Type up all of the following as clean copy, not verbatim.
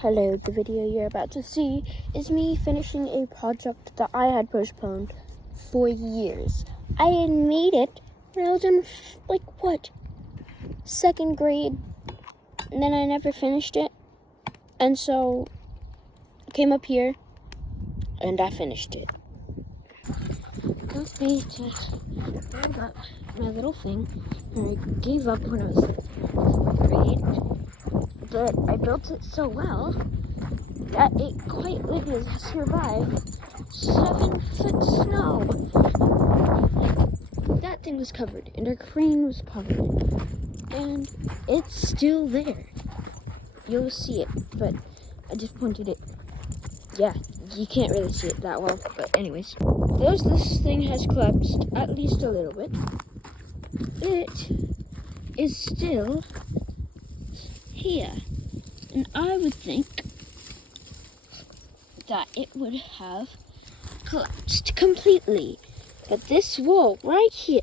Hello, the video you're about to see is me finishing a project that I had postponed for years. I had made it when I was in, second grade, and then I never finished it. And so I came up here and I finished it. It caused me to build up my little thing, and I gave up when I was in fourth grade. But I built it so well that it quite literally survived 7-foot snow. That thing was covered, and our crane was covered, and it's still there. You'll see it, but I just pointed it. Yeah, you can't really see it that well, but anyways. This thing has collapsed at least a little bit. It is still here, and I would think that it would have collapsed completely, but this wall right here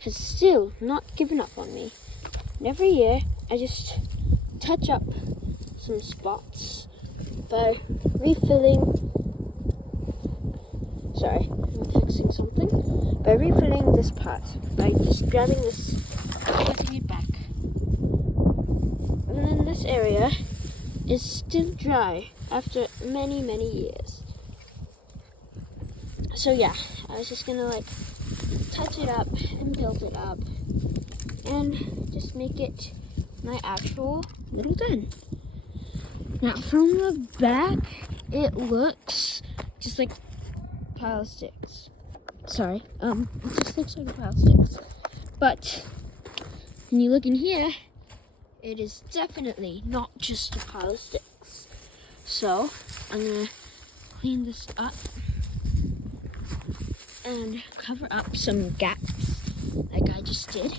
has still not given up on me. And every year I just touch up some spots by refilling, I'm fixing something, by refilling this part, by just grabbing this, putting it back. And then this area is still dry after many, many years. So yeah, I was just gonna touch it up and build it up and just make it my actual little den. Now from the back, it looks just like a pile of sticks. Sorry, it just looks like a pile of sticks. But when you look in here, it is definitely not just a pile of sticks. So I'm gonna clean this up and cover up some gaps like I just did.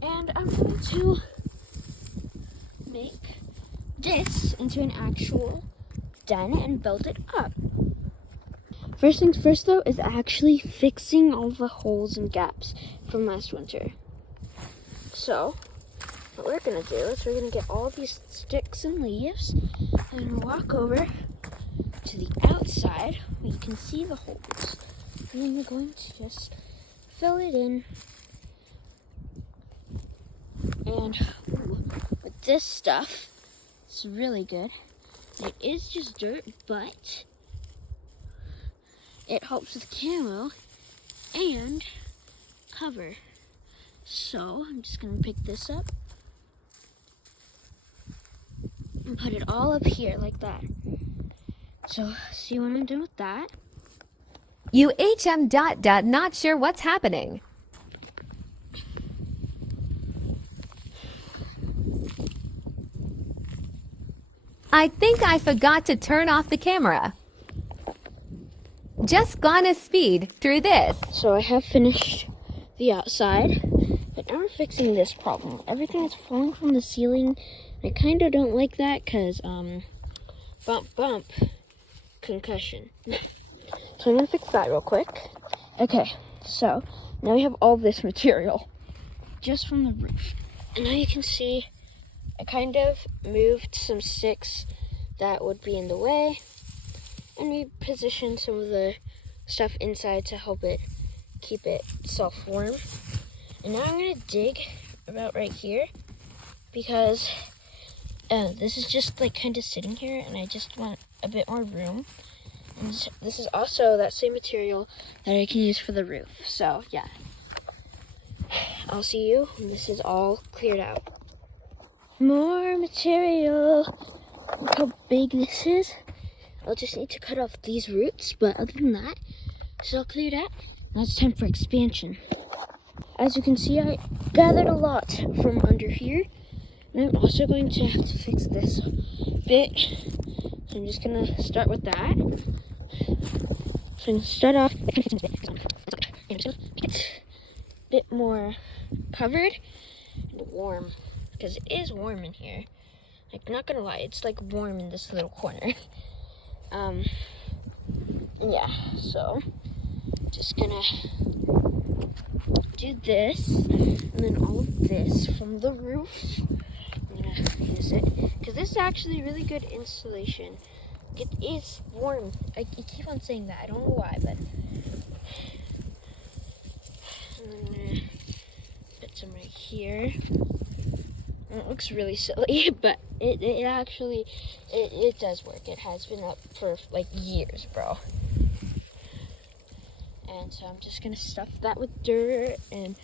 And I'm going to make this into an actual den and build it up. First things first though is actually fixing all the holes and gaps from last winter. So what we're gonna do is we're gonna get all these sticks and leaves and walk over to the outside where you can see the holes. And then we're going to just fill it in. And with this stuff, it's really good. It is just dirt, but it helps with camo and cover. So I'm just gonna pick this up and put it all up here like that. So see when I'm done with that. Not sure what's happening. I think I forgot to turn off the camera. Just gonna speed through this. So I have finished the outside, but now we're fixing this problem. Everything is falling from the ceiling. I kind of don't like that because, bump, concussion. So I'm gonna fix that real quick. Okay, so now we have all this material just from the roof. And now you can see I kind of moved some sticks that would be in the way, and we positioned some of the stuff inside to help it keep itself warm. And now I'm gonna dig about right here because this is just kind of sitting here, and I just want a bit more room. And this is also that same material that I can use for the roof. So yeah, I'll see you when this is all cleared out. More material. Look how big this is. I'll just need to cut off these roots, but other than that, it's all cleared out. Now it's time for expansion. As you can see, I gathered a lot from under here, and I'm also going to have to fix this bit. So I'm just gonna start with that. So I'm gonna start off and just get a bit more covered and warm, because it is warm in here. Not gonna lie, it's warm in this little corner. Yeah, so just gonna do this, and then all of this from the roof. I'm gonna gonna use it because this is actually really good installation. It is warm. I keep on saying that. I don't know why, but I'm gonna put some right here. It looks really silly, but it actually it does work. It has been up for like years, bro. And so I'm just gonna stuff that with dirt and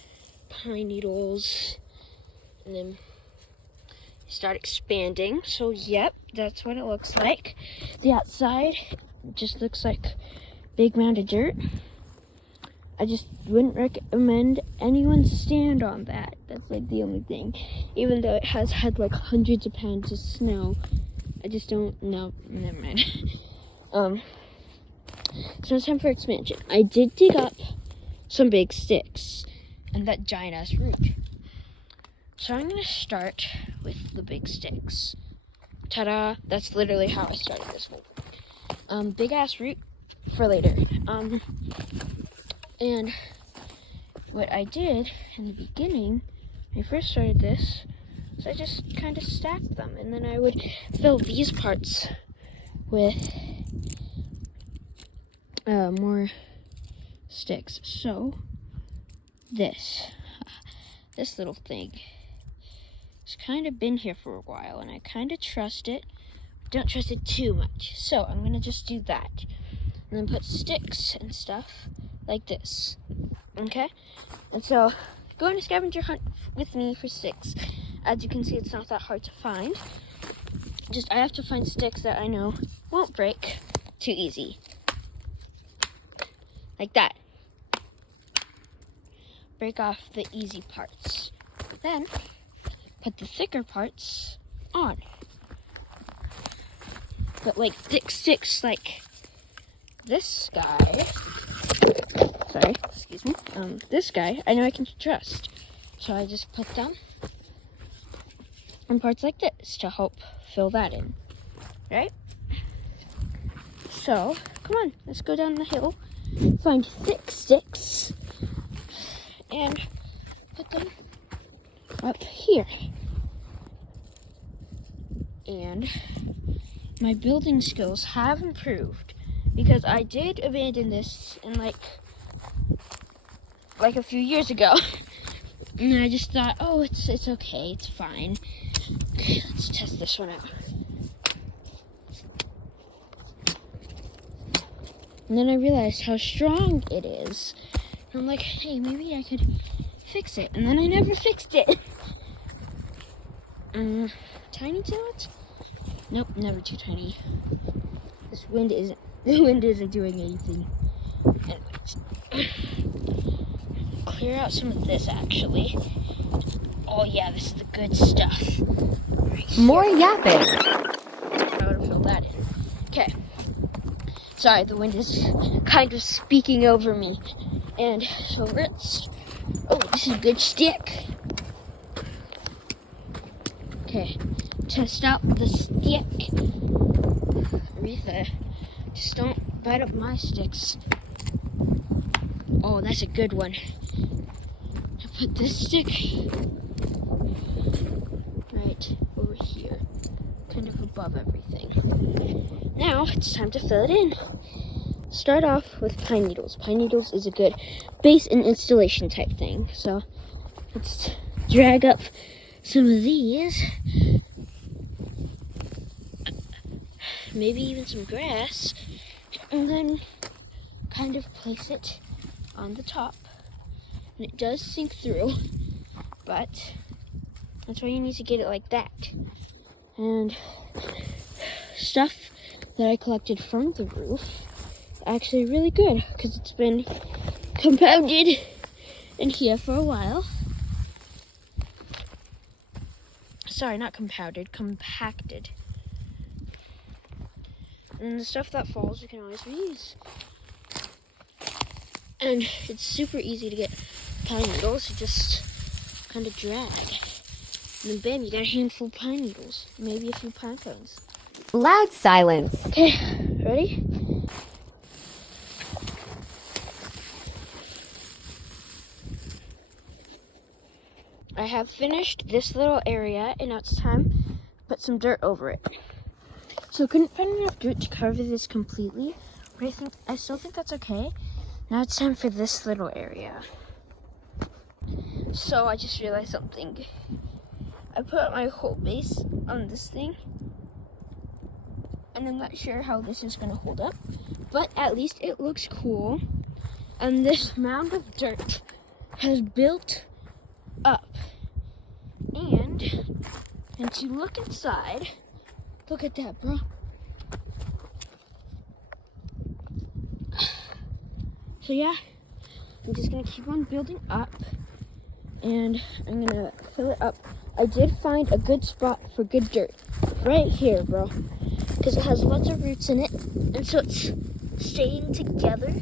pine needles, and then start expanding. So yep, that's what it looks like. The outside just looks like big mound of dirt. I just wouldn't recommend anyone stand on that. That's like the only thing. Even though it has had like hundreds of pounds of snow, I just don't know. Never mind. So it's time for expansion. I did dig up some big sticks and that giant ass root. So I'm gonna start with the big sticks. Ta-da! That's literally how I started this one. Big ass root for later. And what I did in the beginning, when I first started this, is I just kind of stacked them, and then I would fill these parts with more sticks. So this little thing has kind of been here for a while, and I kind of trust it. Don't trust it too much. So I'm gonna just do that, and then put sticks and stuff like this. Okay? And so go on a scavenger hunt with me for sticks. As you can see, it's not that hard to find. Just I have to find sticks that I know won't break too easy. Like that. Break off the easy parts. Then put the thicker parts on. But like thick sticks like this guy. Sorry, excuse me. This guy I know I can trust. So I just put them on parts like this to help fill that in. Right? So, come on, let's go down the hill, find thick sticks, and put them up here. And my building skills have improved because I did abandon this in like a few years ago. And I just thought, oh, it's okay, it's fine. Okay, let's test this one out. And then I realized how strong it is. And I'm like, hey, maybe I could fix it. And then I never fixed it. Tiny too much? Nope, never too tiny. The wind isn't doing anything. Anyways. Clear out some of this actually. Oh yeah, this is the good stuff. Right, More yapping. how to fill that in. Okay. Sorry, the wind is kind of speaking over me. And so let's... Oh, this is a good stick. Okay, test out the stick. Aretha, just don't bite up my sticks. Oh, that's a good one. I put this stick right over here, kind of above everything. Now it's time to fill it in. Start off with pine needles. Pine needles is a good base and installation type thing. So let's drag up some of these. Maybe even some grass. And then kind of place it on the top. And it does sink through, but that's why you need to get it like that. And stuff that I collected from the roof actually really good because it's been compounded in here for a while. Sorry, not compounded, compacted. And the stuff that falls you can always reuse. And it's super easy to get pine needles. You just kind of drag. And then bam, you got a handful of pine needles. Maybe a few pine cones. Loud silence. Okay, ready? I have finished this little area, and now it's time to put some dirt over it. So I couldn't find enough dirt to cover this completely, but I still think that's okay. Now it's time for this little area. So I just realized something. I put my whole base on this thing, and I'm not sure how this is gonna hold up, but at least it looks cool. And this mound of dirt has built up. And to look inside, look at that, bro. So yeah, I'm just gonna keep on building up, and I'm gonna fill it up. I did find a good spot for good dirt right here, bro, because it has lots of roots in it, and so it's staying together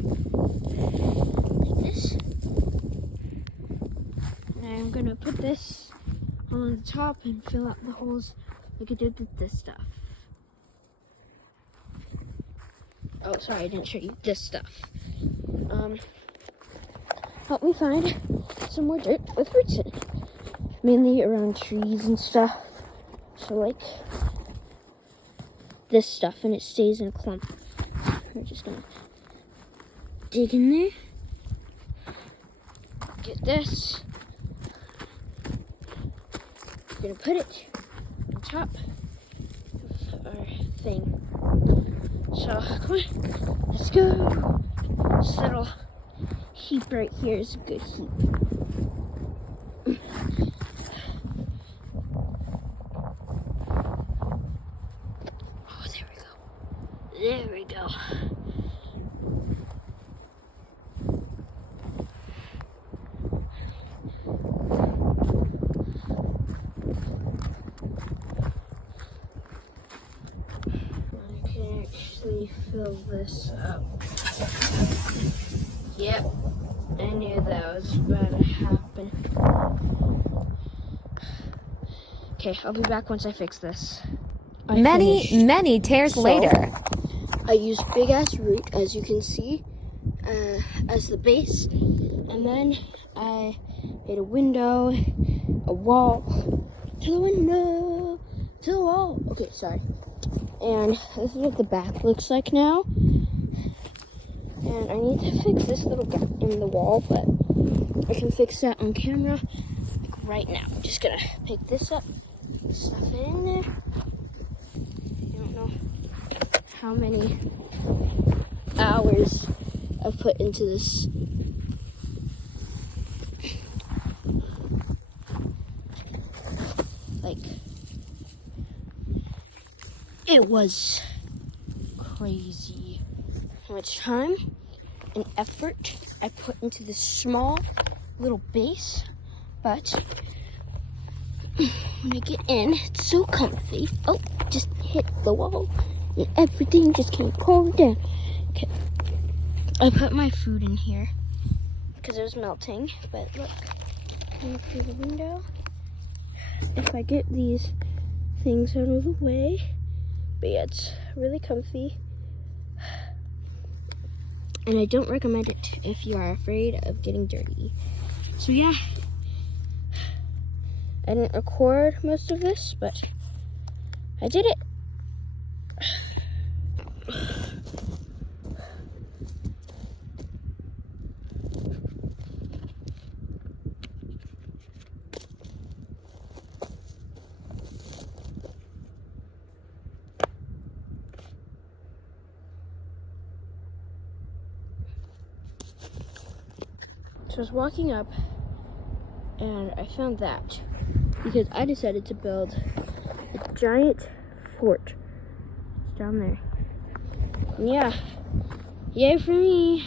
like this. And I'm gonna put this on the top and fill out the holes like I did with this stuff. Oh, sorry, I didn't show you this stuff. Help me find some more dirt with roots in it. Mainly around trees and stuff. So like this stuff, and it stays in a clump. We're just gonna dig in there. Get this. We're gonna put it on top of our thing. So come on, let's go. This little heap right here is a good heap. Oh, there we go. There we go. I can actually fill this up. Yep, I knew that was about to happen. Okay, I'll be back once I fix this. Many tears later. I used big ass root, as you can see, as the base, and then I made a window, a wall, to the window, to the wall. Okay, sorry. And this is what the back looks like now. And I need to fix this little gap in the wall, but I can fix that on camera like right now. I'm just gonna pick this up, stuff it in there. I don't know how many hours I've put into this. Like, it was crazy how much time and effort I put into this small little base, but when I get in, it's so comfy. Oh, just hit the wall and everything just came pouring down. Okay, I put my food in here because it was melting, but look, in through the window. If I get these things out of the way, but yeah, it's really comfy. And I don't recommend it if you are afraid of getting dirty. So yeah, I didn't record most of this, but I did it. So I was walking up and I found that because I decided to build a giant fort. It's down there. And yeah, yay for me.